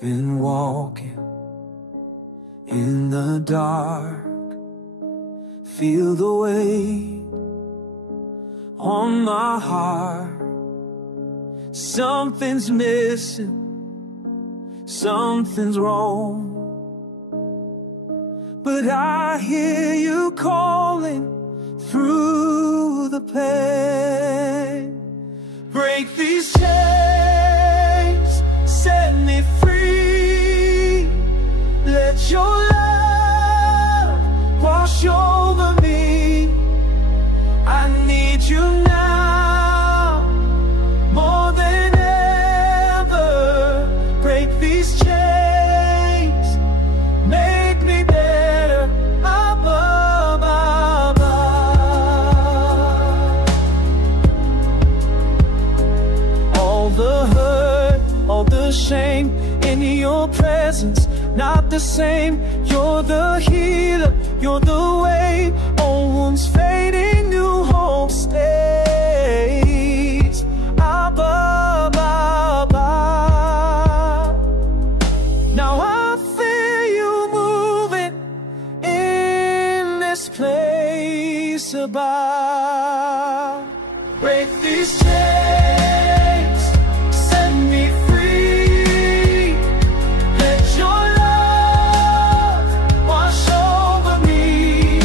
Been walking in the dark, feel the weight on my heart. Something's missing, something's wrong, but I hear you calling through the pain. Break these chains, set me free. Let your love wash over me. I need you now more than ever. Break these chains, make me better above. All the hurt, all the shame in your presence, not the same. You're the healer, you're the way. Old wounds fading, new hope stays above. Now I feel you moving in this place above. Break these chains, set me free. Let your love wash over me.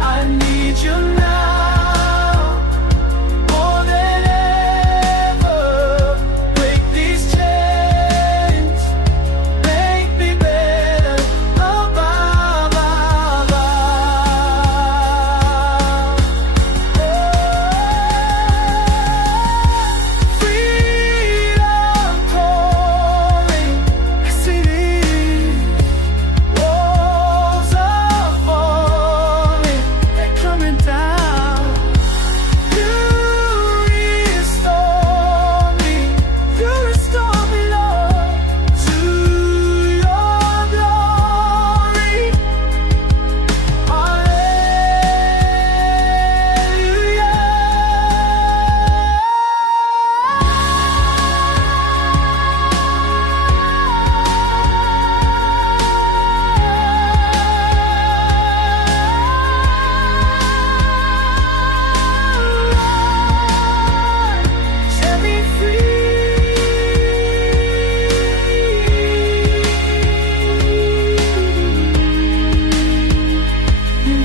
I need you now more than ever. Break these chains, make me better above. Freedom calling, I see these walls are falling, they're coming down. You restore me, Lord, to your glory. Set me free.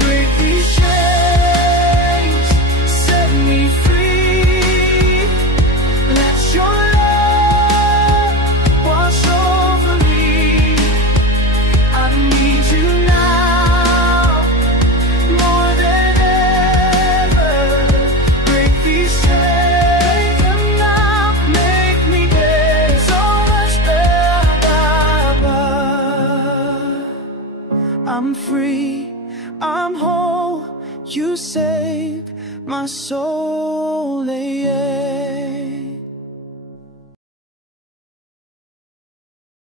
Break these chains, set me free. Let your love wash over me. I need you now more than ever. Break these chains and now make me better, so much better. I'm free, I'm whole. You saved my soul, yeah.